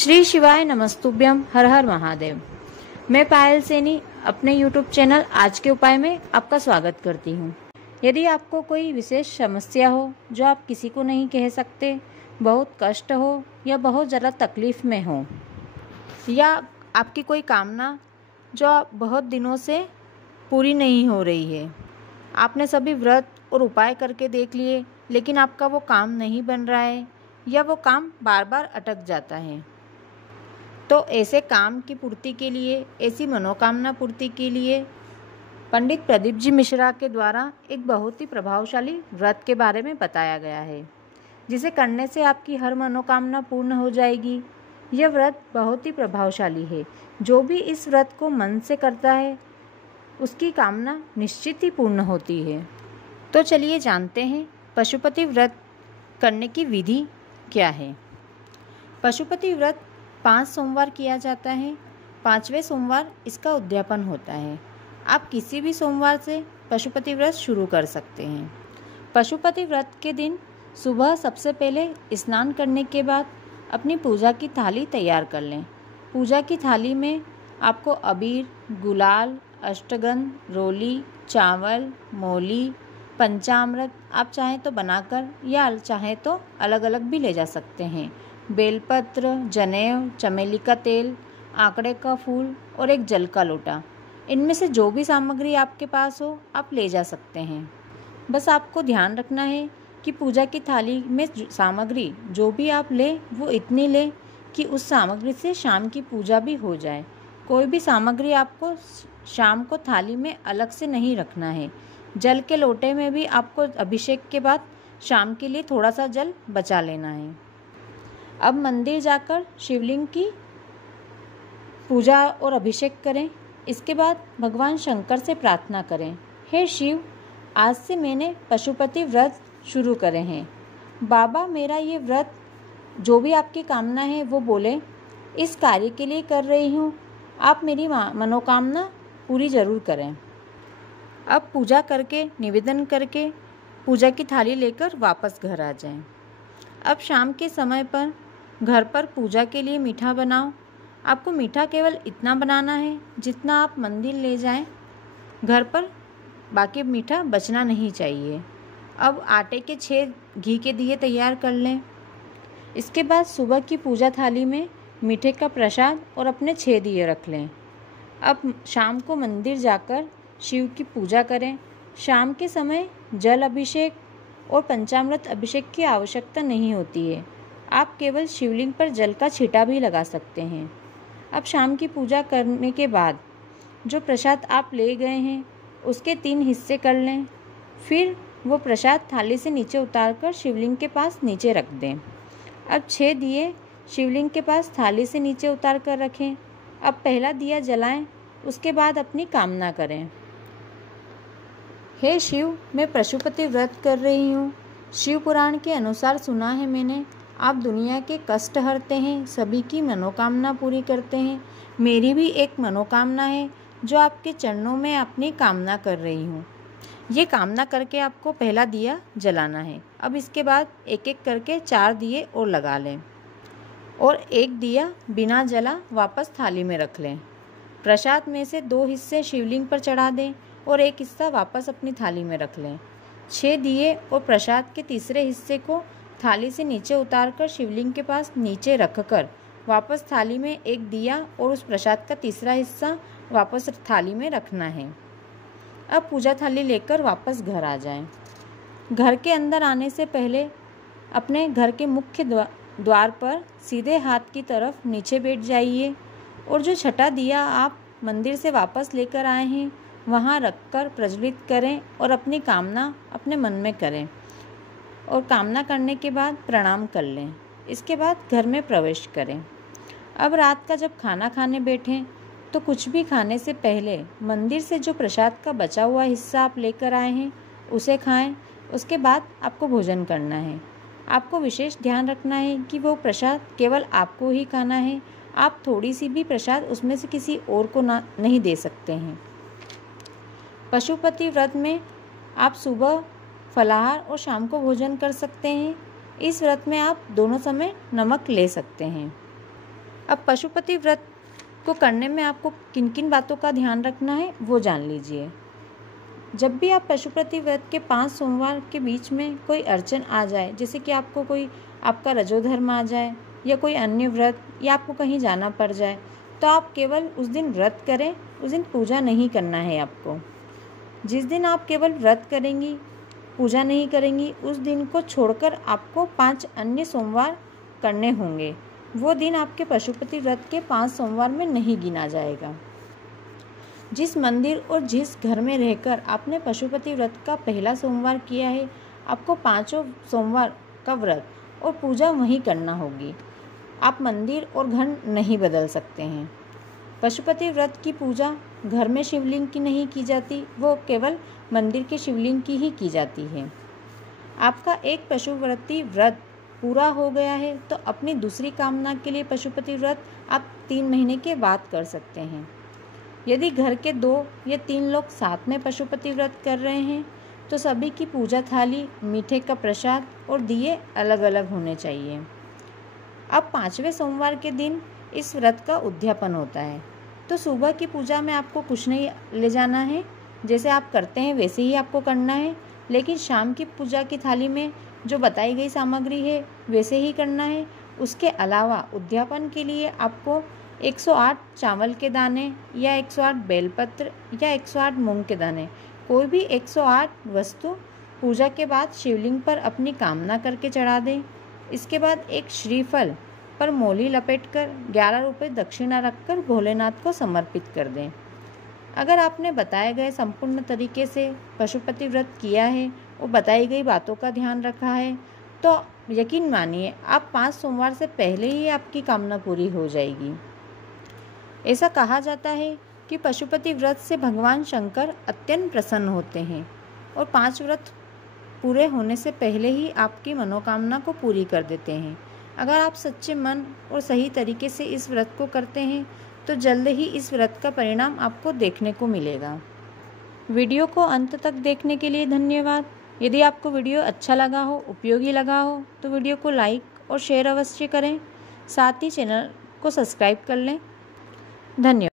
श्री शिवाय नमस्तुभ्यम, हर हर महादेव। मैं पायल सैनी अपने YouTube चैनल आज के उपाय में आपका स्वागत करती हूँ। यदि आपको कोई विशेष समस्या हो जो आप किसी को नहीं कह सकते, बहुत कष्ट हो या बहुत ज़्यादा तकलीफ़ में हो, या आपकी कोई कामना जो बहुत दिनों से पूरी नहीं हो रही है, आपने सभी व्रत और उपाय करके देख लिए लेकिन आपका वो काम नहीं बन रहा है या वो काम बार बार अटक जाता है, तो ऐसे काम की पूर्ति के लिए, ऐसी मनोकामना पूर्ति के लिए पंडित प्रदीप जी मिश्रा के द्वारा एक बहुत ही प्रभावशाली व्रत के बारे में बताया गया है, जिसे करने से आपकी हर मनोकामना पूर्ण हो जाएगी। यह व्रत बहुत ही प्रभावशाली है। जो भी इस व्रत को मन से करता है उसकी कामना निश्चित ही पूर्ण होती है। तो चलिए जानते हैं पशुपति व्रत करने की विधि क्या है। पशुपति व्रत 5 सोमवार किया जाता है। 5वें सोमवार इसका उद्यापन होता है। आप किसी भी सोमवार से पशुपति व्रत शुरू कर सकते हैं। पशुपति व्रत के दिन सुबह सबसे पहले स्नान करने के बाद अपनी पूजा की थाली तैयार कर लें। पूजा की थाली में आपको अबीर, गुलाल, अष्टगंध, रोली, चावल, मौली, पंचामृत आप चाहें तो बनाकर या चाहें तो अलग अलग भी ले जा सकते हैं, बेलपत्र, जनेऊ, चमेली का तेल, आंकड़े का फूल और एक जल का लोटा। इनमें से जो भी सामग्री आपके पास हो आप ले जा सकते हैं। बस आपको ध्यान रखना है कि पूजा की थाली में सामग्री जो भी आप लें वो इतनी लें कि उस सामग्री से शाम की पूजा भी हो जाए। कोई भी सामग्री आपको शाम को थाली में अलग से नहीं रखना है। जल के लोटे में भी आपको अभिषेक के बाद शाम के लिए थोड़ा सा जल बचा लेना है। अब मंदिर जाकर शिवलिंग की पूजा और अभिषेक करें। इसके बाद भगवान शंकर से प्रार्थना करें, हे शिव, आज से मैंने पशुपति व्रत शुरू करे हैं। बाबा, मेरा ये व्रत जो भी आपकी कामना है वो बोले, इस कार्य के लिए कर रही हूँ। आप मेरी मनोकामना पूरी ज़रूर करें। अब पूजा करके, निवेदन करके पूजा की थाली लेकर वापस घर आ जाएं। अब शाम के समय पर घर पर पूजा के लिए मीठा बनाओ। आपको मीठा केवल इतना बनाना है जितना आप मंदिर ले जाएं। घर पर बाकी मीठा बचना नहीं चाहिए। अब आटे के 6 घी के दिए तैयार कर लें। इसके बाद सुबह की पूजा थाली में मीठे का प्रसाद और अपने 6 दिए रख लें। अब शाम को मंदिर जाकर शिव की पूजा करें। शाम के समय जल अभिषेक और पंचामृत अभिषेक की आवश्यकता नहीं होती है। आप केवल शिवलिंग पर जल का छींटा भी लगा सकते हैं। अब शाम की पूजा करने के बाद जो प्रसाद आप ले गए हैं उसके 3 हिस्से कर लें। फिर वो प्रसाद थाली से नीचे उतारकर शिवलिंग के पास नीचे रख दें। अब 6 दिए शिवलिंग के पास थाली से नीचे उतार कर रखें। अब पहला दिया जलाएं, उसके बाद अपनी कामना करें। हे शिव, मैं पशुपति व्रत कर रही हूँ। शिव पुराण के अनुसार सुना है मैंने, आप दुनिया के कष्ट हरते हैं, सभी की मनोकामना पूरी करते हैं। मेरी भी एक मनोकामना है जो आपके चरणों में अपनी कामना कर रही हूँ। ये कामना करके आपको पहला दिया जलाना है। अब इसके बाद एक एक करके 4 दिए और लगा लें और एक दिया बिना जला वापस थाली में रख लें। प्रसाद में से 2 हिस्से शिवलिंग पर चढ़ा दें और एक हिस्सा वापस अपनी थाली में रख लें। 6 दिए और प्रसाद के तीसरे हिस्से को थाली से नीचे उतारकर शिवलिंग के पास नीचे रखकर वापस थाली में एक दिया और उस प्रसाद का तीसरा हिस्सा वापस थाली में रखना है। अब पूजा थाली लेकर वापस घर आ जाएं। घर के अंदर आने से पहले अपने घर के मुख्य द्वार पर सीधे हाथ की तरफ नीचे बैठ जाइए और जो छठा दिया आप मंदिर से वापस लेकर आए हैं वहाँ रखकर प्रज्वलित करें और अपनी कामना अपने मन में करें और कामना करने के बाद प्रणाम कर लें। इसके बाद घर में प्रवेश करें। अब रात का जब खाना खाने बैठें तो कुछ भी खाने से पहले मंदिर से जो प्रसाद का बचा हुआ हिस्सा आप लेकर आए हैं उसे खाएं। उसके बाद आपको भोजन करना है। आपको विशेष ध्यान रखना है कि वो प्रसाद केवल आपको ही खाना है। आप थोड़ी सी भी प्रसाद उसमें से किसी और को नहीं दे सकते हैं। पशुपति व्रत में आप सुबह फलाहार और शाम को भोजन कर सकते हैं। इस व्रत में आप दोनों समय नमक ले सकते हैं। अब पशुपति व्रत को करने में आपको किन किन बातों का ध्यान रखना है वो जान लीजिए। जब भी आप पशुपति व्रत के 5 सोमवार के बीच में कोई अड़चन आ जाए, जैसे कि आपको कोई आपका रजोधर्म आ जाए या कोई अन्य व्रत या आपको कहीं जाना पड़ जाए, तो आप केवल उस दिन व्रत करें, उस दिन पूजा नहीं करना है आपको। जिस दिन आप केवल व्रत करेंगी, पूजा नहीं करेंगी, उस दिन को छोड़कर आपको 5 अन्य सोमवार करने होंगे। वो दिन आपके पशुपति व्रत के 5 सोमवार में नहीं गिना जाएगा। जिस मंदिर और जिस घर में रहकर आपने पशुपति व्रत का पहला सोमवार किया है, आपको 5 सोमवार का व्रत और पूजा वहीं करना होगी। आप मंदिर और घर नहीं बदल सकते हैं। पशुपति व्रत की पूजा घर में शिवलिंग की नहीं की जाती, वो केवल मंदिर के शिवलिंग की ही की जाती है। आपका एक पशुपति व्रत पूरा हो गया है तो अपनी दूसरी कामना के लिए पशुपति व्रत आप 3 महीने के बाद कर सकते हैं। यदि घर के 2 या 3 लोग साथ में पशुपति व्रत कर रहे हैं तो सभी की पूजा थाली, मीठे का प्रसाद और दिए अलग अलग होने चाहिए। अब 5वें सोमवार के दिन इस व्रत का उद्यापन होता है, तो सुबह की पूजा में आपको कुछ नहीं ले जाना है, जैसे आप करते हैं वैसे ही आपको करना है। लेकिन शाम की पूजा की थाली में जो बताई गई सामग्री है वैसे ही करना है। उसके अलावा उद्यापन के लिए आपको 108 चावल के दाने या 108 बेलपत्र या 108 मूंग के दाने, कोई भी 108 वस्तु पूजा के बाद शिवलिंग पर अपनी कामना करके चढ़ा दें। इसके बाद एक श्रीफल पर मोली लपेटकर 11 रुपये दक्षिणा रखकर भोलेनाथ को समर्पित कर दें। अगर आपने बताए गए संपूर्ण तरीके से पशुपति व्रत किया है और बताई गई बातों का ध्यान रखा है तो यकीन मानिए आप 5 सोमवार से पहले ही आपकी कामना पूरी हो जाएगी। ऐसा कहा जाता है कि पशुपति व्रत से भगवान शंकर अत्यंत प्रसन्न होते हैं और 5 व्रत पूरे होने से पहले ही आपकी मनोकामना को पूरी कर देते हैं। अगर आप सच्चे मन और सही तरीके से इस व्रत को करते हैं तो जल्द ही इस व्रत का परिणाम आपको देखने को मिलेगा। वीडियो को अंत तक देखने के लिए धन्यवाद। यदि आपको वीडियो अच्छा लगा हो, उपयोगी लगा हो तो वीडियो को लाइक और शेयर अवश्य करें। साथ ही चैनल को सब्सक्राइब कर लें। धन्यवाद।